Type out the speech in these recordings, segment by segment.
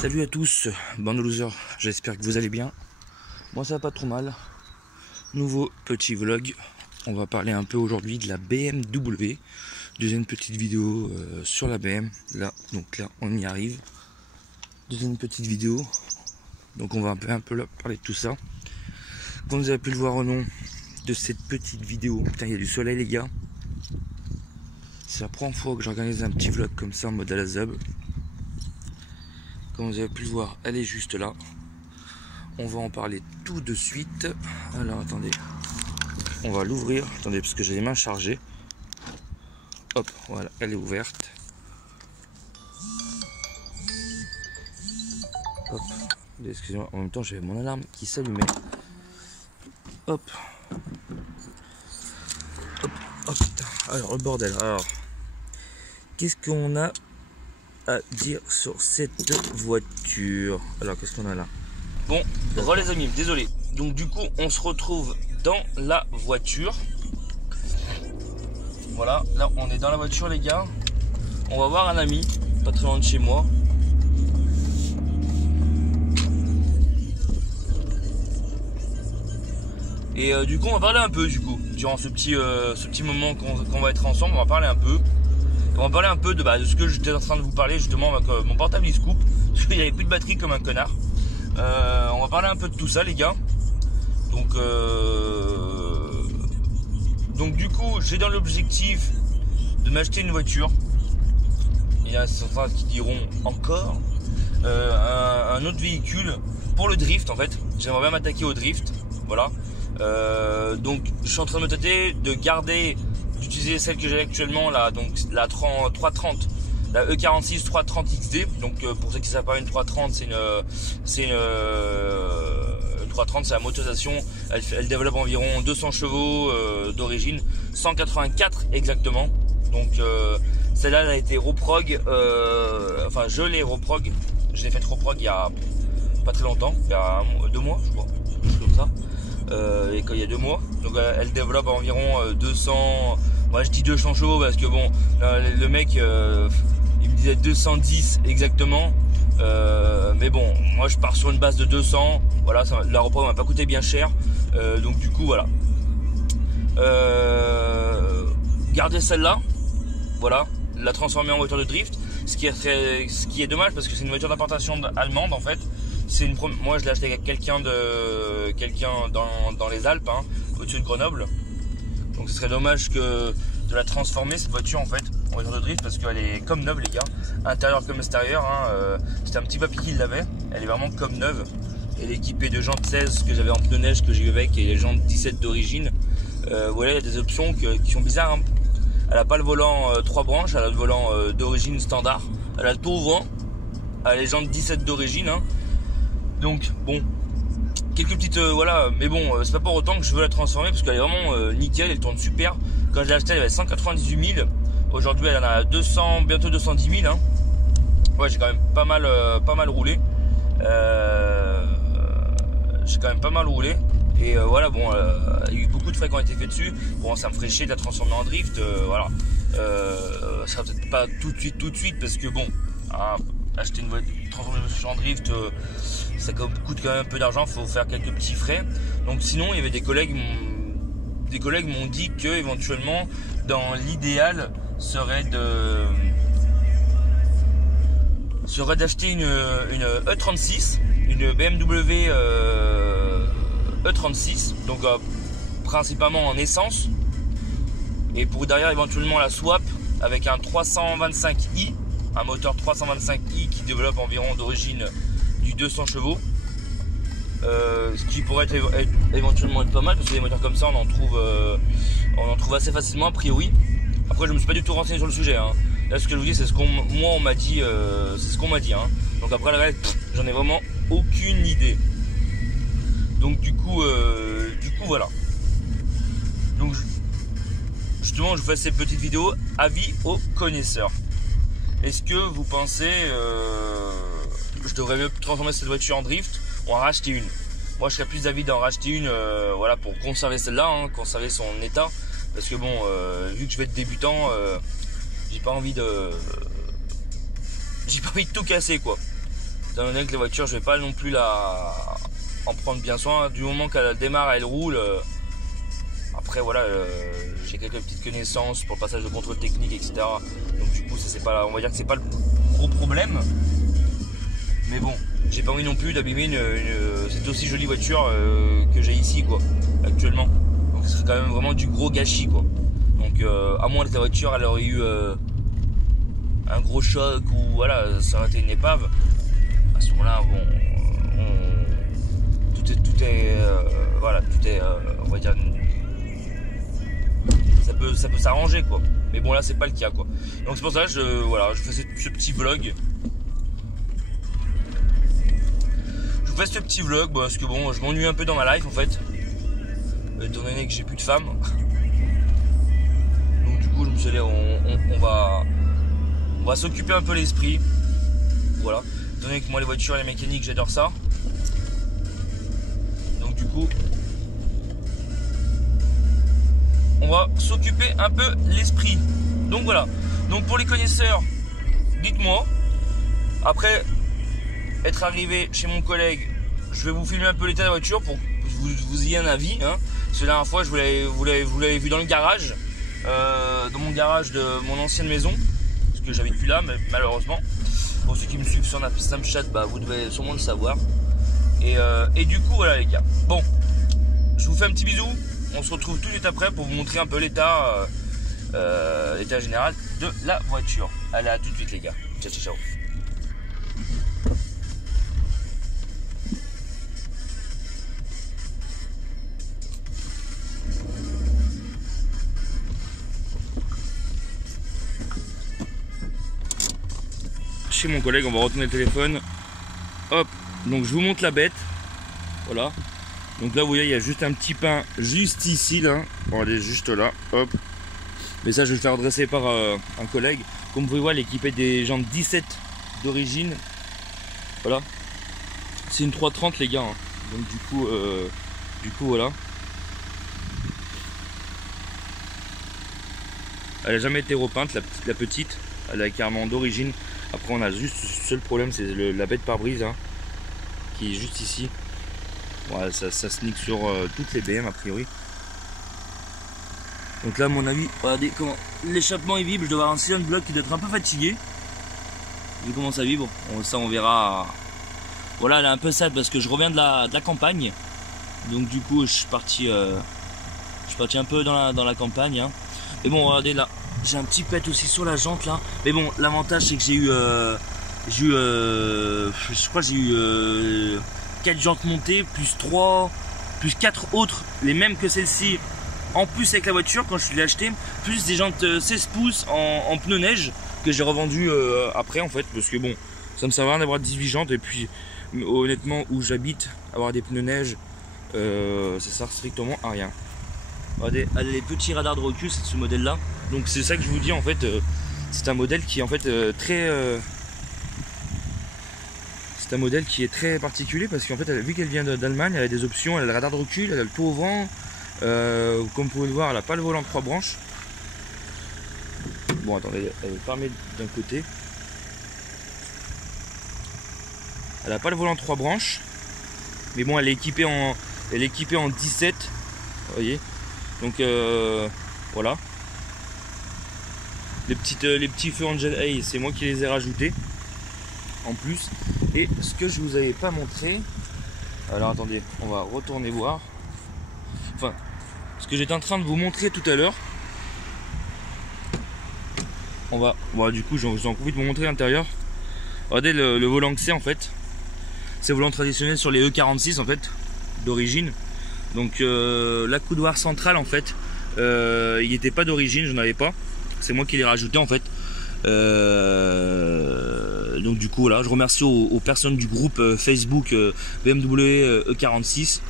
Salut à tous, bande de losers, j'espère que vous allez bien. Moi ça va pas trop mal. Nouveau petit vlog, on va parler un peu aujourd'hui de la BMW. Deuxième petite vidéo sur la BM, là, donc là on y arrive. Deuxième petite vidéo, donc on va un peu parler de tout ça. Comme vous avez pu le voir au nom de cette petite vidéo, putain il y a du soleil les gars. C'est la première fois que j'organise un petit vlog comme ça en mode à la Zab. Comme vous avez pu le voir, elle est juste là. On va en parler tout de suite. Alors attendez, on va l'ouvrir. Attendez, parce que j'ai les mains chargées. Hop, voilà, elle est ouverte. Hop, excusez-moi, en même temps j'avais mon alarme qui s'allumait. Hop. Hop, oh putain, alors le bordel. Alors, qu'est-ce qu'on a à dire sur cette voiture? Alors qu'est-ce qu'on a là? Bon, les amis, désolé. Donc du coup on se retrouve dans la voiture. Voilà, là on est dans la voiture les gars. On va voir un ami, pas très loin de chez moi. Et du coup on va parler un peu durant ce petit moment qu'on va être ensemble, on va parler un peu. On va parler un peu de ce que j'étais en train de vous parler justement avec mon portable il se coupe parce qu'il n'y avait plus de batterie comme un connard. On va parler un peu de tout ça les gars. Donc du coup j'ai dans l'objectif de m'acheter une voiture. Il y a certains qui diront encore un autre véhicule pour le drift en fait. J'aimerais bien m'attaquer au drift. Voilà. Donc je suis en train de me tâter de garder, d'utiliser celle que j'ai actuellement là, donc la 330, la E46 330 XD. Donc pour ceux qui ne savent pas, une 330 c'est une 330, c'est la motorisation. Elle développe environ 200 chevaux d'origine, 184 exactement. Donc celle-là elle a été reprog, enfin je l'ai reprog, je l'ai faite reprog il y a pas très longtemps, il y a 2 mois je crois, comme ça. Et quand il y a 2 mois, donc elle développe à environ 200, moi je dis 200 chevaux parce que bon, le mec il me disait 210 exactement, mais bon, moi je pars sur une base de 200, voilà, la reprog m'a pas coûté bien cher, donc du coup voilà, garder celle-là, voilà, la transformer en voiture de drift, ce qui est dommage parce que c'est une voiture d'importation allemande en fait. Moi je l'ai acheté avec quelqu'un dans les Alpes, hein, au-dessus de Grenoble. Donc ce serait dommage de la transformer cette voiture en fait en voiture de drift parce qu'elle est comme neuve les gars, intérieur comme extérieur, hein, c'était un petit papy qui l'avait, elle est vraiment comme neuve. Elle est équipée de jantes 16 que j'avais en pneu neige que j'ai eu avec et les jantes 17 d'origine. Voilà, il y a des options qui sont bizarres, hein. Elle a pas le volant 3 branches, elle a le volant d'origine standard, elle a le tour ouvrant, elle a les jantes 17 d'origine, hein. Donc bon, quelques petites voilà, mais bon c'est pas pour autant que je veux la transformer parce qu'elle est vraiment nickel, elle tourne super. Quand je l'ai achetée elle avait 198 000, aujourd'hui elle en a 200, bientôt 210 000, hein. Ouais, j'ai quand même pas mal roulé, et voilà, bon, il y a eu beaucoup de frais qui ont été faits dessus. Bon, ça me ferait chier de la transformer en drift, voilà, ça sera peut-être pas tout de suite parce que bon, hein, acheter une voiture, transformer une voiture en drift, ça coûte quand même un peu d'argent, il faut faire quelques petits frais. Donc sinon, il y avait des collègues m'ont dit que éventuellement, dans l'idéal, serait d'acheter une E36, une BMW E36, donc principalement en essence, et pour derrière éventuellement la swap avec un 325i. Un moteur 325i qui développe environ d'origine du 200 chevaux, ce qui pourrait être éventuellement pas mal parce que des moteurs comme ça on en trouve assez facilement a priori. Après je me suis pas du tout renseigné sur le sujet, hein. Là ce que je vous dis c'est ce qu'on m'a dit, hein. Donc après la règle, j'en ai vraiment aucune idée. Donc du coup voilà. Donc justement je vous fais ces petites vidéos avis aux connaisseurs. Est-ce que vous pensez je devrais mieux transformer cette voiture en drift ou en racheter une? Moi je serais plus d'avis d'en racheter une, voilà, pour conserver celle-là, hein, conserver son état, parce que bon, vu que je vais être débutant, j'ai pas envie de tout casser quoi. étant donné que les voitures, je vais pas non plus en prendre bien soin. Du moment qu'elle démarre, elle roule. Après voilà, j'ai quelques petites connaissances pour le passage de contrôle technique, etc. Donc du coup, ça c'est pas, on va dire que c'est pas le gros problème. Mais bon, j'ai pas envie non plus d'abîmer cette aussi jolie voiture que j'ai ici quoi, actuellement. Donc ce serait quand même vraiment du gros gâchis quoi. Donc à moins que la voiture elle aurait eu un gros choc ou voilà, ça aurait été une épave. À ce moment-là, bon, tout est voilà, tout est on va dire ça peut s'arranger quoi. Mais bon là c'est pas le cas quoi. Donc c'est pour ça que je fais ce petit vlog. Je vous fais ce petit vlog parce que bon, je m'ennuie un peu dans ma life en fait. Étant donné que j'ai plus de femme. Donc du coup je me suis dit on va s'occuper un peu l'esprit. Voilà. Étant donné que moi les voitures et les mécaniques j'adore ça. Donc du coup on va s'occuper un peu l'esprit. Donc voilà. Donc pour les connaisseurs, dites-moi. Après être arrivé chez mon collègue, je vais vous filmer un peu l'état de la voiture pour que vous ayez un avis. Hein. Parce que la dernière fois, vous l'avez vu dans le garage, dans mon garage de mon ancienne maison, parce que j'habite plus là, mais malheureusement. Pour ceux qui me suivent sur Snapchat, bah, vous devez sûrement le savoir. Et du coup, voilà les gars. Bon, je vous fais un petit bisou. On se retrouve tout de suite après pour vous montrer un peu l'état général de la voiture. Allez, à tout de suite les gars. Ciao, ciao, ciao. Chez mon collègue, on va retourner le téléphone. Hop, donc je vous montre la bête. Voilà. Donc là vous voyez il y a juste un petit pain juste ici là. Bon, elle est juste là. Hop. Mais ça je vais le faire redresser par un collègue. Comme vous pouvez voir, elle est équipée des jantes 17 d'origine. Voilà. C'est une 330 les gars. Hein. Donc du coup voilà. Elle n'a jamais été repeinte la petite. Elle est carrément d'origine. Après on a juste le seul problème, c'est la baie de pare-brise hein, qui est juste ici. Voilà, ça se nique sur toutes les BM a priori. Donc là à mon avis, regardez comment l'échappement il vibre. Je dois avoir un cylinder bloc qui doit être un peu fatigué. Vu comment ça vibre, ça on verra. Voilà, elle est un peu sad parce que je reviens de la campagne. Donc du coup je suis parti un peu dans la campagne hein. Et bon regardez là, j'ai un petit pet aussi sur la jante là. Mais bon, l'avantage c'est que j'ai eu je crois que j'ai eu 4 jantes montées plus 4 autres, les mêmes que celle-ci, en plus avec la voiture quand je l'ai acheté, plus des jantes 16 pouces en pneus neige que j'ai revendu après en fait, parce que bon, ça me sert à rien d'avoir 18 jantes et puis honnêtement où j'habite, avoir des pneus neige, ça sert strictement à rien. Regardez, les petits radars de recul, c'est de ce modèle là. Donc c'est ça que je vous dis en fait, c'est un modèle qui est en fait c'est un modèle qui est très particulier parce qu'en fait vu qu'elle vient d'Allemagne, elle a des options, elle a le radar de recul, elle a le tour au vent, comme vous pouvez le voir, elle n'a pas le volant 3 branches. Bon attendez, elle est fermée d'un côté. Elle n'a pas le volant 3 branches, mais bon elle est équipée en 17, vous voyez. Donc voilà. Les petits feux Angel Eye, c'est moi qui les ai rajoutés en plus. Et ce que je vous avais pas montré, alors attendez, on va retourner voir. Enfin, ce que j'étais en train de vous montrer tout à l'heure. Voilà, du coup, j'ai envie de vous montrer l'intérieur. Regardez le volant que c'est en fait. C'est le volant traditionnel sur les E46 en fait, d'origine. Donc l'accoudoir central en fait, il n'était pas d'origine, je n'en avais pas. C'est moi qui l'ai rajouté en fait. Donc du coup voilà, je remercie aux personnes du groupe Facebook BMW E46.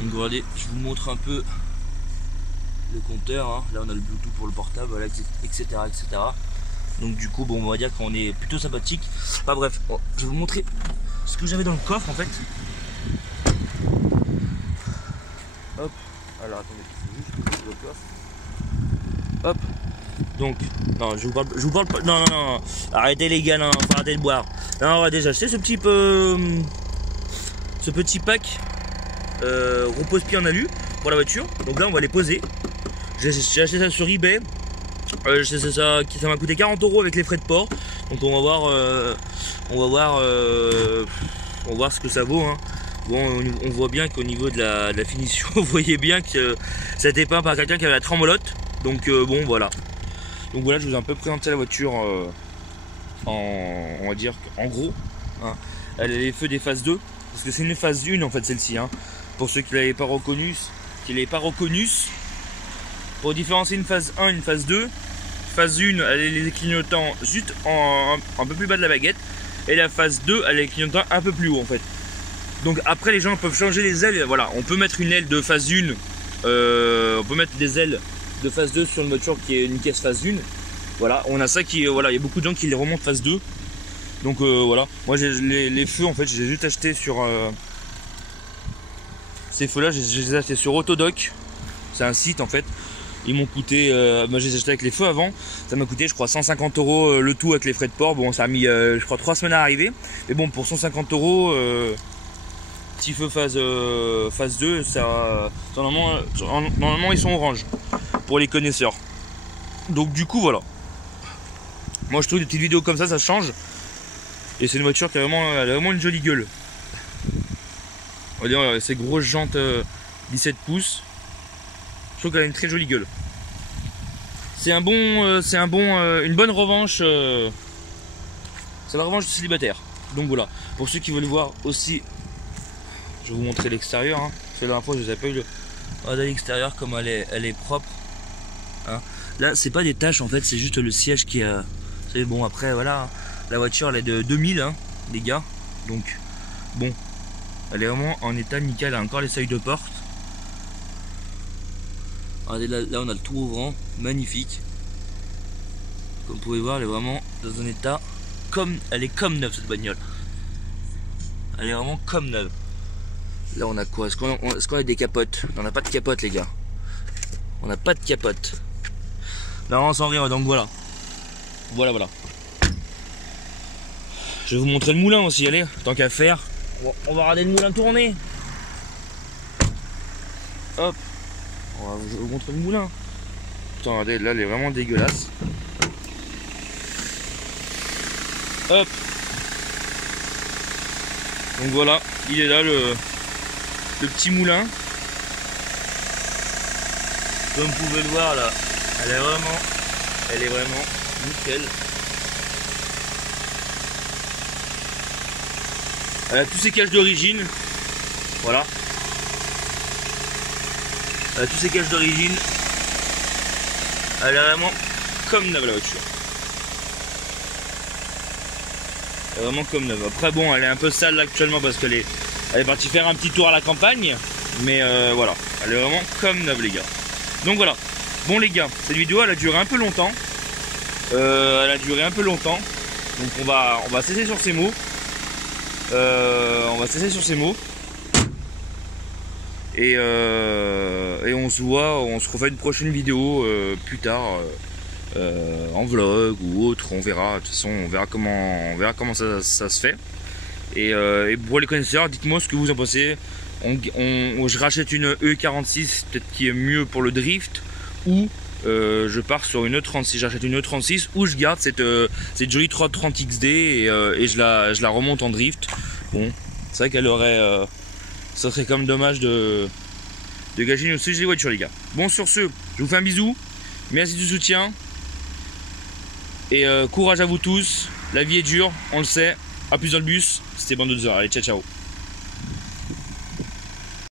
Donc regardez, je vous montre un peu le compteur. Hein. Là on a le Bluetooth pour le portable, voilà, etc. Donc du coup bon, on va dire qu'on est plutôt sympathique. Enfin bref, bon, je vais vous montrer ce que j'avais dans le coffre en fait. Hop, alors attendez, juste le coffre. Hop, Donc, non, je vous parle pas. Non, arrêtez les gars, non, faut arrêter de boire. Non, on va déjà acheter ce petit pack repose-pied en alu pour la voiture. Donc là, on va les poser. J'ai acheté ça sur eBay. Ça m'a coûté 40 € avec les frais de port. Donc on va voir ce que ça vaut. Hein. Bon, on voit bien qu'au niveau de la finition, vous voyez bien que ça a été peint par quelqu'un qui avait la tremolote. Donc bon, voilà. Donc voilà, je vous ai un peu présenté la voiture on va dire en gros. Hein. Elle a les feux des phases 2, parce que c'est une phase 1 en fait celle-ci. Hein. Pour ceux qui ne l'avaient pas reconnue, pour différencier une phase 1 et une phase 2, phase 1 elle a les clignotants juste un peu plus bas de la baguette, et la phase 2 elle a les clignotants un peu plus haut en fait. Donc après les gens peuvent changer les ailes, voilà, on peut mettre une aile de phase 1, on peut mettre des ailes de phase 2 sur une voiture qui est une caisse phase 1. Voilà, on a ça qui voilà, il y a beaucoup de gens qui les remontent phase 2. Donc voilà, moi les feux en fait, je les ai juste achetés sur ces feux là, je les ai achetés sur Autodoc. C'est un site en fait. Ils m'ont coûté, moi je les ai achetés avec les feux avant, ça m'a coûté je crois 150 € le tout avec les frais de port. Bon, ça a mis je crois 3 semaines à arriver, mais bon, pour 150 €, petit feu phase 2, ça normalement ils sont orange pour les connaisseurs. Donc du coup voilà, moi je trouve des petites vidéos comme ça change, et c'est une voiture qui a elle a vraiment une jolie gueule. On va dire ces grosses jantes 17 pouces, je trouve qu'elle a une très jolie gueule. C'est une bonne revanche, c'est la revanche du célibataire. Donc voilà, pour ceux qui veulent voir aussi, je vais vous montrer l'extérieur. Hein. C'est la dernière fois que je vous avais pas eu regardez l'extérieur comme elle est propre. Hein. Là c'est pas des taches en fait, c'est juste le siège qui a. C'est bon, après voilà, la voiture elle est de 2000 hein, les gars. Donc bon, elle est vraiment en état nickel, elle a encore les seuils de porte. Regardez là on a le tout ouvrant, magnifique. Comme vous pouvez voir, elle est vraiment dans un état elle est comme neuve cette bagnole. Elle est vraiment comme neuve. Là on a quoi? Est-ce qu'on a des capotes? On n'a pas de capote les gars. On n'a pas de capote. Non, sans rien, donc voilà. Voilà. Je vais vous montrer le moulin aussi, allez, tant qu'à faire. On va regarder le moulin tourner. Hop. Je vais vous montrer le moulin. Putain, regardez, là, elle est vraiment dégueulasse. Hop. Donc voilà, il est là le petit moulin. Comme vous pouvez le voir là, elle est vraiment nickel. Elle a tous ses caches d'origine. Voilà. Elle a tous ses caches d'origine. Elle est vraiment comme neuve la voiture. Elle est vraiment comme neuve. Après bon, elle est un peu sale là actuellement parce qu'elle est partie faire un petit tour à la campagne. Mais voilà, elle est vraiment comme neuve les gars. Donc voilà. Bon les gars, cette vidéo elle a duré un peu longtemps. Donc on va cesser sur ces mots. Et on se refait une prochaine vidéo plus tard, en vlog ou autre. On verra. De toute façon, on verra comment ça se fait. Et pour les connaisseurs, dites-moi ce que vous en pensez. Je rachète une E46, peut-être qui est mieux pour le drift, ou je pars sur une E36. J'achète une E36 ou je garde cette jolie 330 XD et je la remonte en drift. Bon, c'est vrai qu'elle aurait. Ça serait quand même dommage de gâcher une sujet voiture, les gars. Bon, sur ce, je vous fais un bisou. Merci du soutien. Et courage à vous tous. La vie est dure, on le sait. A plus dans le bus. C'était Bande de Heures. Allez, ciao, ciao.